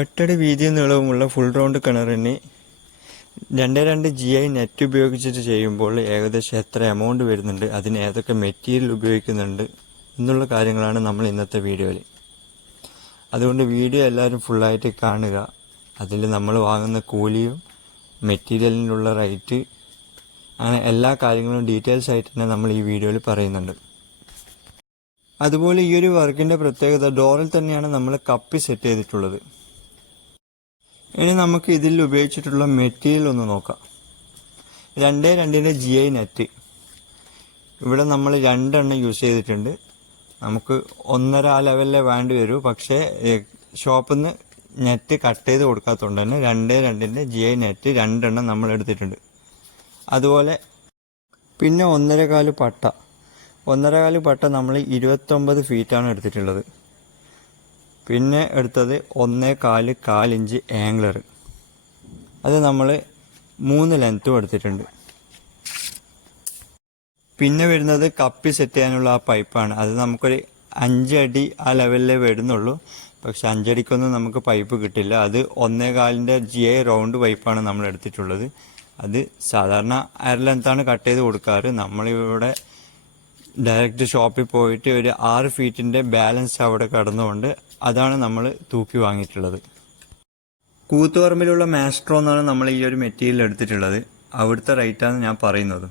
എട്ടടി വീതി നീളവുമുള്ള full round കിണറിന് രണ്ട് രണ്ട് ജി ഐ നെറ്റ് ഉപയോഗിച്ചിട്ട് ചെയ്യുമ്പോൾ ഏകദേശം എത്ര എമൗണ്ട് വരുന്നുണ്ട് അതിന് ഏതൊക്കെ മെറ്റീരിയൽ ഉപയോഗിക്കുന്നുണ്ട് എന്നുള്ള കാര്യങ്ങളാണ് നമ്മൾ ഇന്നത്തെ വീഡിയോയിൽ. അതുകൊണ്ട് വീഡിയോ എല്ലാവരും ഫുള്ളായിട്ട് കാണുക. അതിൽ നമ്മൾ വാങ്ങുന്ന കൂലിയും മെറ്റീരിയലിനുള്ള റേറ്റ് അങ്ങനെ എല്ലാ കാര്യങ്ങളും ഡീറ്റെയിൽസ് ആയിട്ട് തന്നെ നമ്മൾ ഈ വീഡിയോയിൽ പറയുന്നുണ്ട്. അതുപോലെ ഈ ഒരു വർക്കിന്റെ പ്രത്യേകത ഡോറിൽ തന്നെയാണ് നമ്മൾ കപ്പി സെറ്റ് ചെയ്തിട്ടുള്ളത്. ഇനി നമുക്ക് ഇതിൽ ഉപയോഗിച്ചിട്ടുള്ള മെറ്റീരിയൽ ഒന്ന് നോക്കാം. രണ്ടേ രണ്ടിന്റെ ജി ഐ നെറ്റ് ഇവിടെ നമ്മൾ രണ്ടെണ്ണം യൂസ് ചെയ്തിട്ടുണ്ട്. നമുക്ക് ഒന്നര ആ ലെവലിലെ വേണ്ടി വരൂ. പക്ഷേ ഷോപ്പിൽ നിന്ന് നെറ്റ് കട്ട് ചെയ്ത് കൊടുക്കാത്തതുകൊണ്ട് തന്നെ രണ്ടേ രണ്ടിന്റെ ജി ഐ നെറ്റ് രണ്ടെണ്ണം നമ്മൾ എടുത്തിട്ടുണ്ട്. അതുപോലെ പിന്നെ ഒന്നര കാൽ പട്ട. ഒന്നര കാൽ പട്ട നമ്മൾ ഇരുപത്തൊമ്പത് ഫീറ്റാണ് എടുത്തിട്ടുള്ളത്. പിന്നെ എടുത്തത് ഒന്നേ കാൽ കാലിഞ്ച് ആംഗ്ലർ അത് നമ്മൾ മൂന്ന് ലെങ്ത്തും എടുത്തിട്ടുണ്ട്. പിന്നെ വരുന്നത് കപ്പി സെറ്റ് ചെയ്യാനുള്ള ആ പൈപ്പാണ് അത് നമുക്കൊരു അഞ്ചടി ആ ലെവലിലേ വരുന്നുള്ളൂ. പക്ഷെ അഞ്ചടിക്കൊന്നും നമുക്ക് പൈപ്പ് കിട്ടില്ല. അത് ഒന്നേ കാലിന്റെ ജി ഐ റൗണ്ട് പൈപ്പാണ് നമ്മൾ എടുത്തിട്ടുള്ളത്. അത് സാധാരണ അര ലെങ്ത്താണ് കട്ട് ചെയ്ത് കൊടുക്കാറ്. നമ്മളിവിടെ ഡയറക്റ്റ് ഷോപ്പിൽ പോയിട്ട് ഒരു ആറ് ഫീറ്റിന്റെ ബാലൻസ് അവിടെ കടന്നുകൊണ്ട് അതാണ് നമ്മൾ തൂക്കി വാങ്ങിയിട്ടുള്ളത്. കൂത്തുപറമ്പിലുള്ള മാസ്ട്രോ എന്നാണ് നമ്മൾ ഈ ഒരു മെറ്റീരിയൽ എടുത്തിട്ടുള്ളത്. അവിടുത്തെ റേറ്റാണ് ഞാൻ പറയുന്നത്.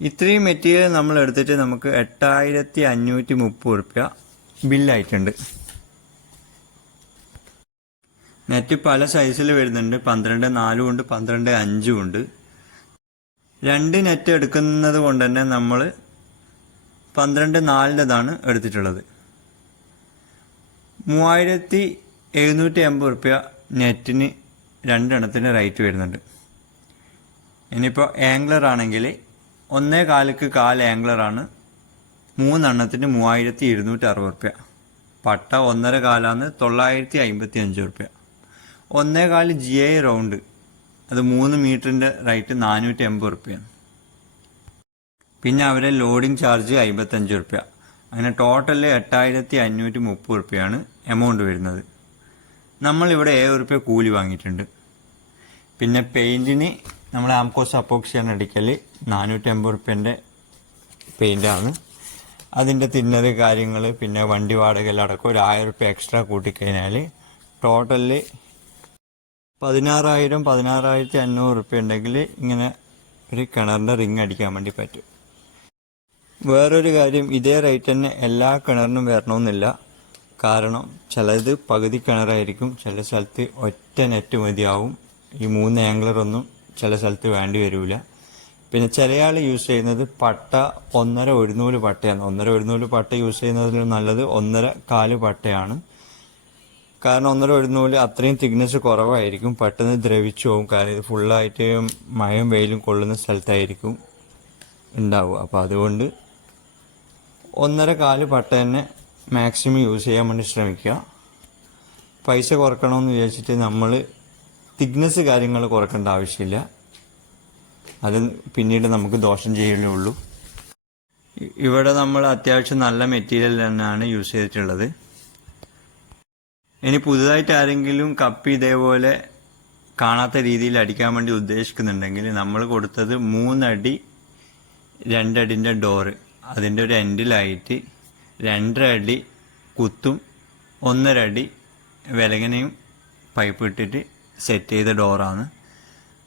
ഇത്രയും മെറ്റീരിയൽ നമ്മൾ എടുത്തിട്ട് നമുക്ക് എട്ടായിരത്തി അഞ്ഞൂറ്റി മുപ്പത് റുപ്യ ബില്ലായിട്ടുണ്ട്. നെറ്റ് പല സൈസിൽ വരുന്നുണ്ട്. പന്ത്രണ്ട് നാലും ഉണ്ട് പന്ത്രണ്ട് അഞ്ചും ഉണ്ട്. രണ്ട് നെറ്റ് എടുക്കുന്നത് കൊണ്ട് തന്നെ നമ്മൾ പന്ത്രണ്ട് നാലിന്റെതാണ് എടുത്തിട്ടുള്ളത്. മൂവായിരത്തി എഴുന്നൂറ്റി എൺപത് റുപ്യ നെറ്റിന് രണ്ടെണ്ണത്തിന് റേറ്റ് വരുന്നുണ്ട്. ഇനിയിപ്പോൾ ആംഗ്ലർ ആണെങ്കിൽ ഒന്നേ കാലിക്ക് കാൽ ആംഗ്ലറാണ് മൂന്നെണ്ണത്തിന് മൂവായിരത്തി ഇരുന്നൂറ്റി അറുപത് റുപ്യ. പട്ട ഒന്നര കാലാന്ന് തൊള്ളായിരത്തി അമ്പത്തി അഞ്ച് റുപ്യ. ഒന്നേ കാൽ ജി ഐ റൗണ്ട് അത് മൂന്ന് മീറ്ററിന്റെ റേറ്റ് നാനൂറ്റി എൺപത് റുപ്യാണ്. പിന്നെ അവരെ ലോഡിംഗ് ചാർജ് അമ്പത്തഞ്ച് റുപ്യ അങ്ങനെ ടോട്ടൽ എട്ടായിരത്തി അഞ്ഞൂറ്റി മുപ്പത് റുപ്യയാണ് എമൗണ്ട് വരുന്നത്. നമ്മളിവിടെ ഏഴ് റുപ്യ കൂലി വാങ്ങിയിട്ടുണ്ട്. പിന്നെ പെയിന്റിന് നമ്മൾ ആംകോസ് അപ്പോക്സിയാണ് അടിക്കൽ നാനൂറ്റി അമ്പത് റുപ്യന്റെ പെയിന്റാണ് അതിന്റെ തിന്നത് കാര്യങ്ങൾ പിന്നെ വണ്ടി വാടകയിലടക്കം ഒരു ആയിരം റുപ്യ എക്സ്ട്രാ കൂട്ടിക്കഴിഞ്ഞാൽ ടോട്ടലിൽ പതിനാറായിരം പതിനാറായിരത്തി അഞ്ഞൂറ് റുപ്യ ഉണ്ടെങ്കിൽ ഇങ്ങനെ ഒരു കിണറിന്റെ റിങ് അടിക്കാൻ വേണ്ടി പറ്റും. വേറൊരു കാര്യം ഇതേ റേറ്റ് തന്നെ എല്ലാ കിണറിനും വരണമെന്നില്ല. കാരണം ചിലത് പകുതി കിണറായിരിക്കും ചില സ്ഥലത്ത് ഒറ്റ നെറ്റ് മതിയാവും. ഈ മൂന്ന് ആംഗ്ലറൊന്നും ചില സ്ഥലത്ത് വേണ്ടി വരില്ല പിന്നെ ചില ആൾ യൂസ് ചെയ്യുന്നത് പട്ട ഒന്നര ഒരുന്നൂൽ പട്ടയാണ്. ഒന്നര ഒരുന്നൂൽ പട്ട യൂസ് ചെയ്യുന്നതിൽ നല്ലത് ഒന്നര കാൽ പട്ടയാണ്. കാരണം ഒന്നര ഒരുന്നൂൽ അത്രയും തിക്നെസ് കുറവായിരിക്കും. പെട്ടെന്ന് ദ്രവിച്ചു പോകും കാരണം ഇത് ഫുള്ളായിട്ട് മഴയും വെയിലും കൊള്ളുന്ന സ്ഥലത്തായിരിക്കും ഉണ്ടാവുക. അപ്പോൾ അതുകൊണ്ട് ഒന്നര കാൽ പട്ട തന്നെ മാക്സിമം യൂസ് ചെയ്യാൻ വേണ്ടി ശ്രമിക്കുക. പൈസ കുറക്കണമെന്ന് വിചാരിച്ചിട്ട് നമ്മൾ തിക്നെസ് കാര്യങ്ങൾ കുറക്കേണ്ട ആവശ്യമില്ല. അത് പിന്നീട് നമുക്ക് ദോഷം ചെയ്യണേ ഉള്ളൂ. ഇവിടെ നമ്മൾ അത്യാവശ്യം നല്ല മെറ്റീരിയൽ തന്നെയാണ് യൂസ് ചെയ്തിട്ടുള്ളത്. ഇനി പുതുതായിട്ട് ആരെങ്കിലും കപ്പ് ഇതേപോലെ കാണാത്ത രീതിയിൽ അടിക്കാൻ വേണ്ടി ഉദ്ദേശിക്കുന്നുണ്ടെങ്കിൽ നമ്മൾ കൊടുത്തത് മൂന്നടി രണ്ടടിന്റെ ഡോറ് അതിന്റെ ഒരു എൻഡിലായിട്ട് രണ്ടര അടി കുത്തും ഒന്നര അടി പൈപ്പ് ഇട്ടിട്ട് സെറ്റ് ചെയ്ത ഡോറാണ്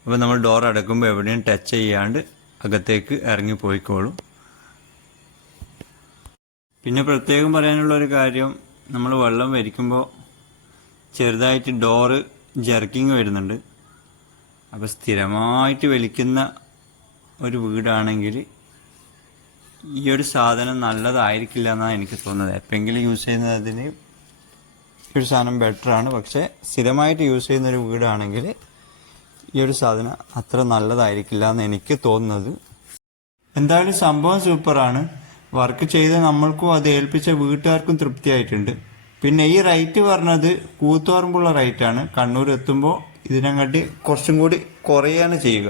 അപ്പോൾ നമ്മൾ ഡോർ അടക്കുമ്പോൾ എവിടെയും ടച്ച് ചെയ്യാണ്ട് അകത്തേക്ക് ഇറങ്ങി പോയിക്കോളും. പിന്നെ പ്രത്യേകം പറയാനുള്ള ഒരു കാര്യം നമ്മൾ വെള്ളം വരിക്കുമ്പോൾ ചെറുതായിട്ട് ഡോറ് ജർക്കിങ് വരുന്നുണ്ട്. അപ്പോൾ സ്ഥിരമായിട്ട് വലിക്കുന്ന ഒരു വീടാണെങ്കിൽ ഈ ഒരു സാധനം നല്ലതായിരിക്കില്ല എന്നാണ് എനിക്ക് തോന്നുന്നത്. എപ്പോഴെങ്കിലും യൂസ് ചെയ്യുന്നതിന് ഈ ഒരു സാധനം ബെറ്ററാണ് പക്ഷേ സ്ഥിരമായിട്ട് യൂസ് ചെയ്യുന്ന ഒരു വീടാണെങ്കിൽ ഈ ഒരു സാധനം അത്ര നല്ലതായിരിക്കില്ല എന്ന് എനിക്ക് തോന്നുന്നത്. എന്തായാലും സംഭവം സൂപ്പറാണ്. വർക്ക് ചെയ്ത് നമ്മൾക്കും അത് ഏൽപ്പിച്ച വീട്ടുകാർക്കും തൃപ്തിയായിട്ടുണ്ട്. പിന്നെ ഈ റേറ്റ് പറഞ്ഞത് കൂത്തുപറമ്പുള്ള റൈറ്റാണ് കണ്ണൂർ എത്തുമ്പോൾ ഇതിനങ്ങാട്ടി കുറച്ചും കൂടി കുറയാണ് ചെയ്യുക.